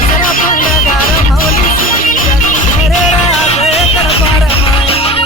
दसरा पंडगार माऊली सुरी जगी रे राजे करपार माई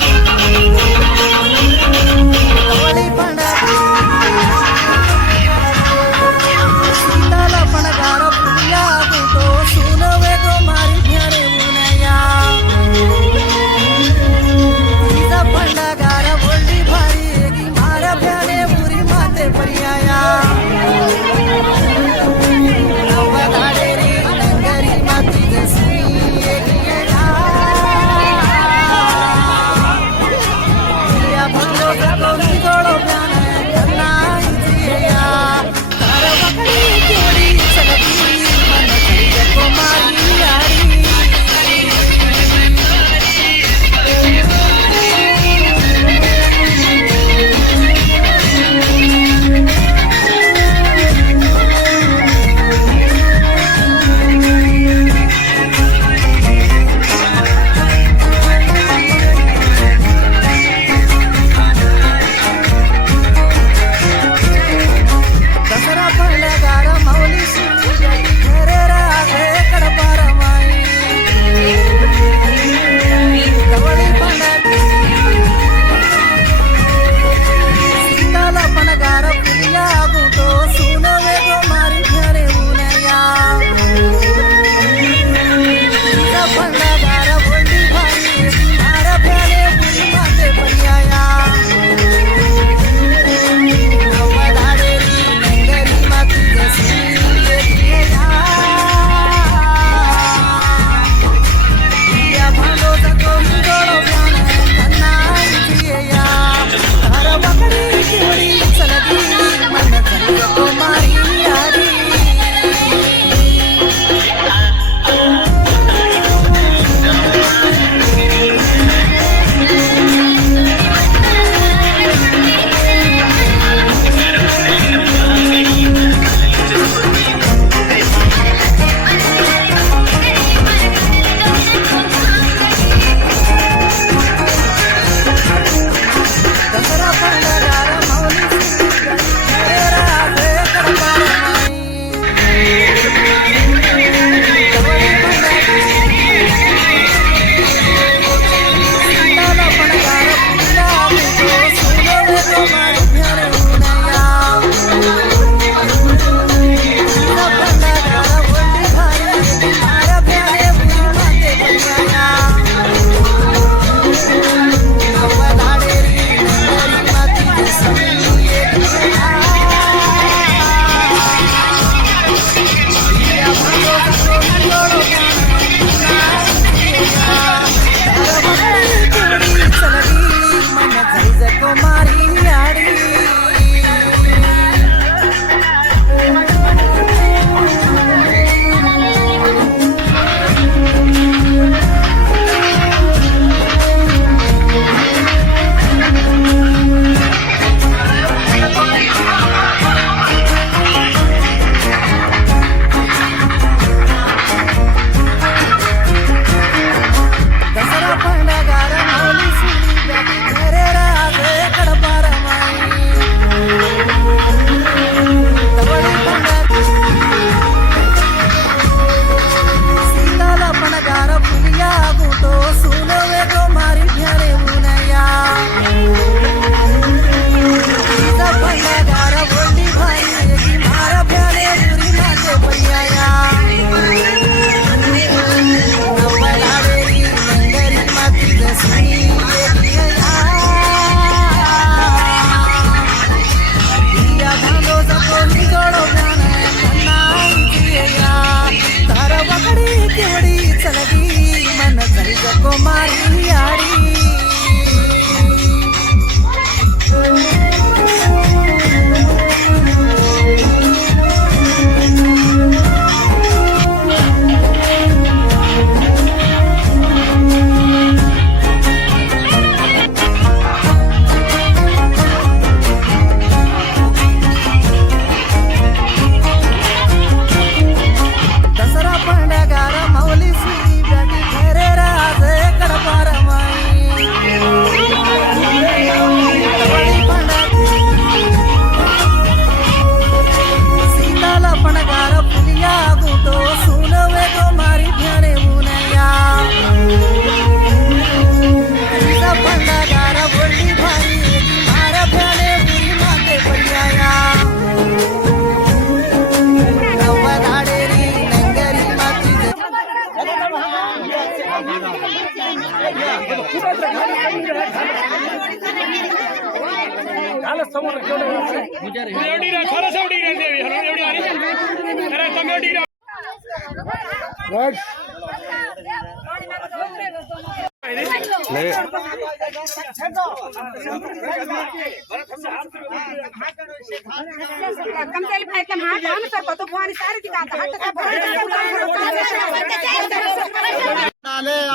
జానగి మన దైవ కుమారి ఆడి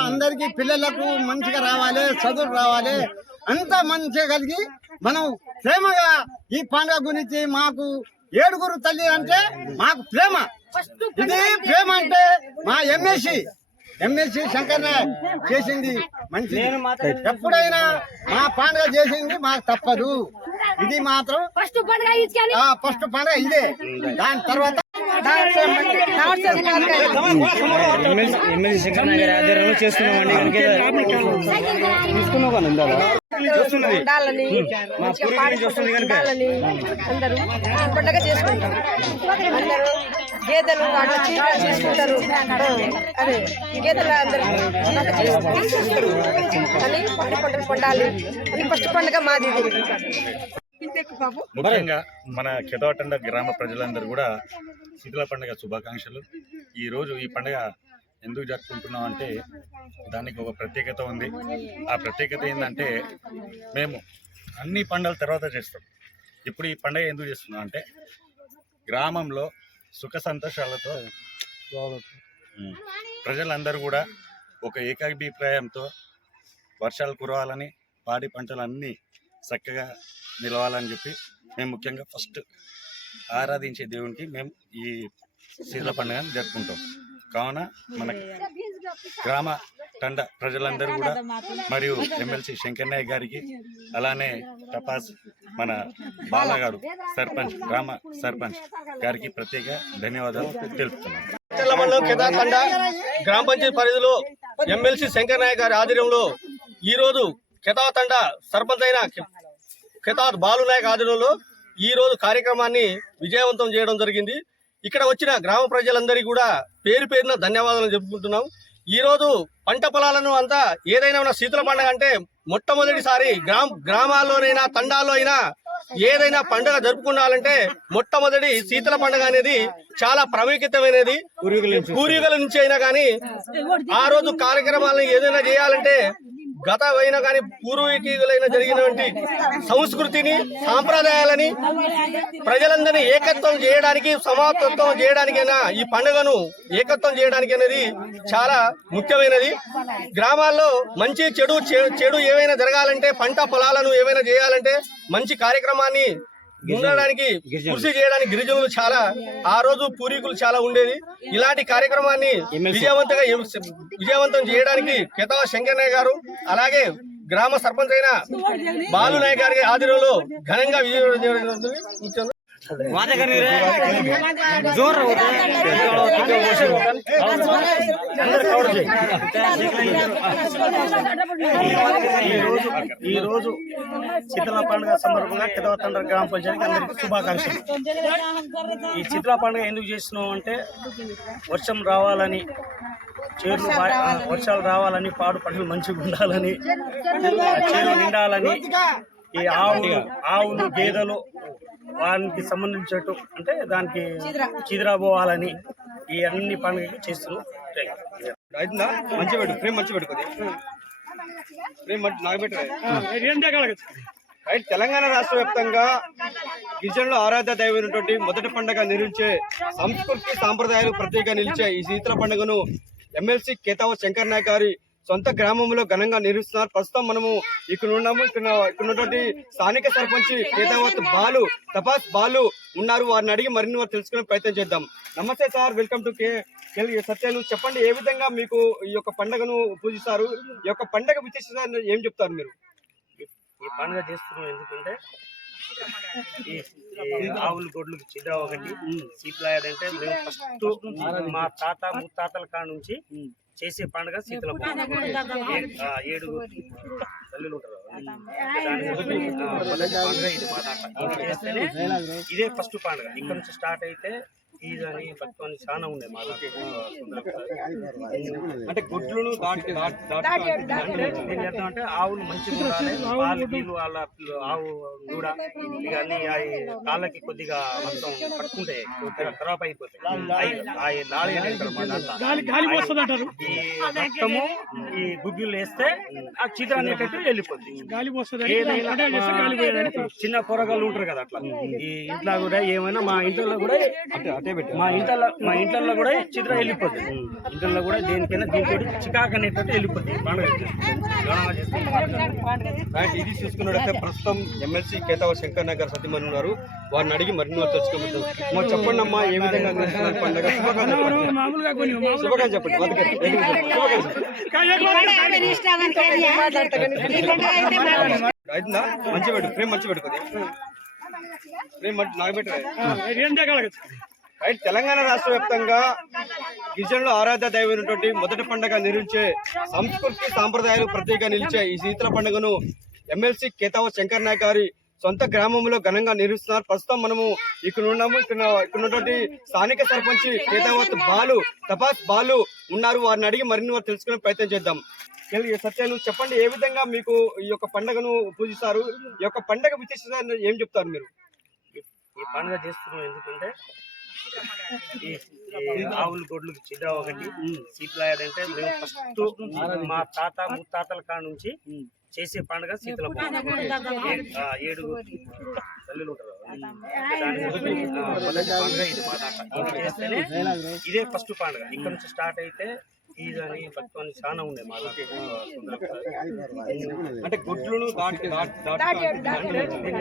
అందరికి పిల్లలకు మంచిగా రావాలి, చదువు రావాలి, అంత మంచిగా కలిగి మనం ప్రేమగా ఈ పండుగ గురించి మాకు ఏడుగురు తల్లి అంటే మాకు ప్రేమ. ఇది ప్రేమ అంటే మా ఎంఎస్సి శంకర్ నాయక్ చేసింది మంచి. ఎప్పుడైనా మా పండుగ చేసింది మాకు తప్పదు. ఇది మాత్రం ఫస్ట్ పండుగ ఇదే. దాని తర్వాత అందరూ పండుగ చేసుకుంటారు. అందరూ గేదెలు చేసుకుంటారు. అదే గేదెలు అందరూ అని పాడి పంటలు పండాలి అని ఫస్ట్ పండుగ మాది. ముఖ్యంగా మన కెదవటండ గ్రామ ప్రజలందరూ కూడా శీతల పండుగ శుభాకాంక్షలు. ఈరోజు ఈ పండుగ ఎందుకు జరుపుకుంటున్నాం అంటే దానికి ఒక ప్రత్యేకత ఉంది. ఆ ప్రత్యేకత ఏంటంటే మేము అన్ని పండుగల తర్వాత చేస్తాం. ఇప్పుడు ఈ పండుగ ఎందుకు చేస్తున్నాం అంటే గ్రామంలో సుఖ సంతోషాలతో ప్రజలందరూ కూడా ఒక ఏకాభిప్రాయంతో వర్షాలు కురవాలని, పాడి పంటలు అన్నీ చక్కగా నిలవాలని చెప్పి మేము ముఖ్యంగా ఫస్ట్ ఆరాధించే దేవునికి మేము ఈ శీతల పండుగను జరుపుకుంటాం. కావున మన గ్రామ తండ ప్రజలందరూ కూడా మరియు ఎమ్మెల్సీ శంకర్ నాయక్ గారికి, అలానే టపాస్ మన బాలా గారు సర్పంచ్, గ్రామ సర్పంచ్ గారికి ప్రత్యేక ధన్యవాదాలు తెలుపుతున్నాం. మండలం కెదాతండ గ్రామ పంచాయతీ పరిధిలో ఎమ్మెల్సీ శంకర్ నాయక్ గారి ఆధ్వర్యంలో ఈరోజు కెదాతండ సర్పంచ్ అయిన కెతాత్ బాలు నాయక్ ఆధ్వర్యంలో ఈ రోజు కార్యక్రమాన్ని విజయవంతం చేయడం జరిగింది. ఇక్కడ వచ్చిన గ్రామ ప్రజలందరికీ కూడా పేరు పేరున ధన్యవాదాలు చెప్పుకుంటున్నాం. ఈ రోజు పంట పొలాలను అంతా ఏదైనా ఉన్న శీతల పండుగ అంటే మొట్టమొదటిసారి గ్రామాల్లోనైనా తండాల్లో అయినా ఏదైనా పండుగ జరుపుకోవాలంటే మొట్టమొదటి శీతల పండుగ అనేది చాలా ప్రాముఖ్యతమైనది. పూర్వీకుల నుంచి అయినా కానీ ఆ రోజు కార్యక్రమాలను ఏదైనా చేయాలంటే గతమైనా కానీ పూర్వీకులైన జరిగినటువంటి సంస్కృతిని, సాంప్రదాయాలని ప్రజలందరినీ ఏకత్వం చేయడానికి, సమానత్వం చేయడానికైనా ఈ పండుగను ఏకత్వం చేయడానికి అనేది చాలా ముఖ్యమైనది. గ్రామాల్లో మంచి చెడు ఏమైనా జరగాలంటే, పంట పొలాలను ఏమైనా చేయాలంటే, మంచి కార్యక్రమాన్ని ఉండడానికి కృషి చేయడానికి గిరిజనులు చాలా ఆ రోజు పూర్వీకులు చాలా ఉండేది. ఇలాంటి కార్యక్రమాన్ని విజయవంతం చేయడానికి కెతా శంకర్ నాయక్ గారు, అలాగే గ్రామ సర్పంచ్ అయిన బాలు నాయక్ గారి ఆధ్వర్యంలో ఘనంగా విజయవంతం చేయడం జరుగుతుంది. ఈ రోజు శీతల పండుగ సందర్భంగా కెదవతండ గ్రామ పంచాయతీకి అందరికీ శుభాకాంక్షలు. ఈ శీతల పండుగ ఎందుకు చేస్తున్నాం అంటే వర్షం రావాలని, వర్షాలు రావాలని, పాడు పంటలు మంచిగా ఉండాలని, చేను నిండాలని, ఈ ఆవులు గేదెలు వారికి సంబంధించినట్టు అంటే దానికి చీదరా పోవాలని ఈ అన్ని పండుగ చేస్తున్నాం. అవుతుందా? మంచి పెట్టు, ఫ్రేమ్ మంచి పెట్టుకోది, ఫ్రేమ్ నాకు పెట్టు. రైట్. తెలంగాణ రాష్ట్ర వ్యాప్తంగా గిరిజనులు ఆరాధ్య దైవమైనటువంటి మొదటి పండుగ నిర్వహించే సంస్కృతి సాంప్రదాయాలు ప్రత్యేకంగా నిలిచే ఈ శీతల పండుగను ఎమ్మెల్సీ కేతావ శంకర్ నాయక్ గారి సొంత గ్రామంలో ఘనంగా నిర్వహిస్తున్నారు. ప్రస్తుతం మనము ఇక్కడ ఉన్నాము. ఇక్కడ ఉన్నటువంటి స్థానిక సర్పంచ్ కేతావత్ బాలు, తపాస్ బాలు ఉన్నారు. వారిని అడిగి మరిన్ని వారు తెలుసుకునే ప్రయత్నం చేద్దాం. నమస్తే సార్, వెల్కమ్ టు సత్యాలు. చెప్పండి, ఏ విధంగా మీకు ఈ యొక్క పండుగను పూజిస్తారు? ఈ యొక్క పండుగ విశిష్టత ఏం చెప్తారు మీరు? ఈ పండుగ చేస్తున్నాం ఎందుకంటే ఈ ఆవులు గొడ్లకు చిద్ర ఒకటి శీతలాయదంటే మేము ఫస్ట్ మా తాత ముత్తాతల కాడ నుంచి చేసే పండుగ శీతల పండుగ. 7 తల్లులు ఉంటారు. పండుగ ఇది మా దాంట్లో ఇది చేస్తేనే ఇదే ఫస్ట్ పండుగ. ఇక్కడ నుంచి స్టార్ట్ అయితే ఈజ్ అని బతుకని చాలా ఉన్నాయి మా దాంట్లో. అంటే గుడ్లను దీని అర్థం అంటే ఆవులు మంచిగా ఉండాలి, పాలు గీలు వాళ్ళ ఆవు కూడా ఇక అన్ని కాళ్ళకి కొద్దిగా మొత్తం పట్టుకుంటాయి, కొద్దిగా ఖరాబ్ అయిపోతాయి. ఈ రక్తము ఈ గుగ్గిళ్ళు వేస్తే ఆ చిత్ర అనేటట్టు వెళ్ళిపోద్ది. ఏదైనా చిన్న పొరగాళ్ళు ఉంటారు కదా, అట్లా ఈ ఇంట్లో కూడా ఏమైనా మా ఇంట్లో కూడా మా ఇంట్లో కూడా చిత్ర వెళ్ళిపోద్ది. ఇంట్లో కూడా దేనికైనా దీంతో చికాకు అనేటట్టు వెళ్ళిపోద్ది. ఇది చూసుకున్నట్లయితే ప్రస్తుతం ఎమ్మెల్సీ కేతావ శంకర్ నాయక్ గారు సత్యమని ఉన్నారు. వారిని అడిగి మరిన్ని వారు తెలుసుకోబోతున్నారు. చెప్పండి అమ్మా, ఏ విధంగా పండుగ శుభాకాంక్షలు చెప్పండి. అవుతుందా? మంచి పెట్టు, ఫ్రేమ్ మంచి పెట్టుకోది, ఫ్రేమ్ నాకు పెట్టు. రైట్. తెలంగాణ రాష్ట్ర వ్యాప్తంగా గిరిజనులు ఆరాధ్య దైవమైనటువంటి మొదటి పండుగ నిర్వహించే సంస్కృతి సాంప్రదాయాలు ప్రత్యేకంగా నిలిచే ఈ శీతల పండుగను ఎమ్మెల్సీ కేతావ శంకర్ నాయక్ గారి సొంత గ్రామంలో ఘనంగా నిర్వహిస్తున్నారు. ప్రస్తుతం మనము ఇక్కడ ఉన్నాము. ఇక్కడ ఉన్నటువంటి స్థానిక సర్పంచ్ కేతావత్ బాలు, తపాస్ బాలు ఉన్నారు. వారిని అడిగి మరిన్ని వారు తెలుసుకునే ప్రయత్నం చేద్దాం. సత్యాలు, చెప్పండి, ఏ విధంగా మీకు ఈ యొక్క పండుగను పూజిస్తారు? ఈ యొక్క పండుగ విశిష్టత ఏం చెప్తారు మీరు? ఈ పండుగ చేస్తున్నాం ఎందుకంటే ఈ ఆవులు గొడ్లకు చిద్ర ఒకటి శీతలాయదంటే మేము ఫస్ట్ మా తాత ముత్తాతల కాడ నుంచి చేసే పండుగ శీతల పండుగ. 7 తల్లులు ఉంటారు. పండుగ ఇది మా దాంట్లో ఇది చేస్తేనే ఇదే ఫస్ట్ పండుగ. ఇక్కడ నుంచి స్టార్ట్ అయితే ఈజ్ అని బతుకని చాలా ఉన్నాయి మా దాంట్లో. అంటే గుడ్లను దీని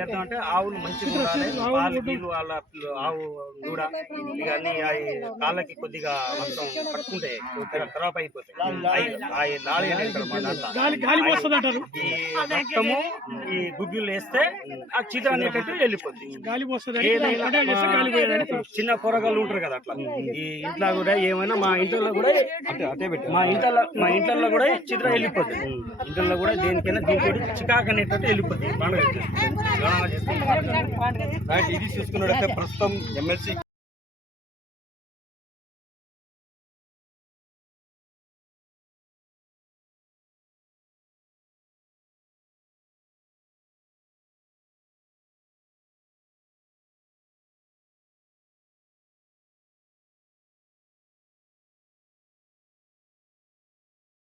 అర్థం అంటే ఆవులు మంచిగా ఉండాలి, పాలు గీలు వాళ్ళ ఆవు కూడా ఇక అన్ని కాళ్ళకి కొద్దిగా మొత్తం పట్టుకుంటాయి, కొద్దిగా ఖరాబ్ అయిపోతాయి. మా దాంట్లో ఈ రక్తము ఈ గుగ్గిళ్ళు వేస్తే ఆ చిత్ర అనేటట్టు వెళ్ళిపోద్ది. ఏదైనా చిన్న పొరగాళ్ళు ఉంటారు కదా, అట్లా ఈ ఇంట్లో కూడా ఏమైనా మా ఇంట్లో కూడా మా ఇంట్లో కూడా చిత్ర వెళ్ళిపోద్ది. ఇంట్లో కూడా దేనికైనా దీంతో చికాకు అనేటట్టు వెళ్ళిపోద్ది. పండుగ ఇది చూసుకున్నట్లయితే ప్రస్తుతం ఎమ్మెల్సీ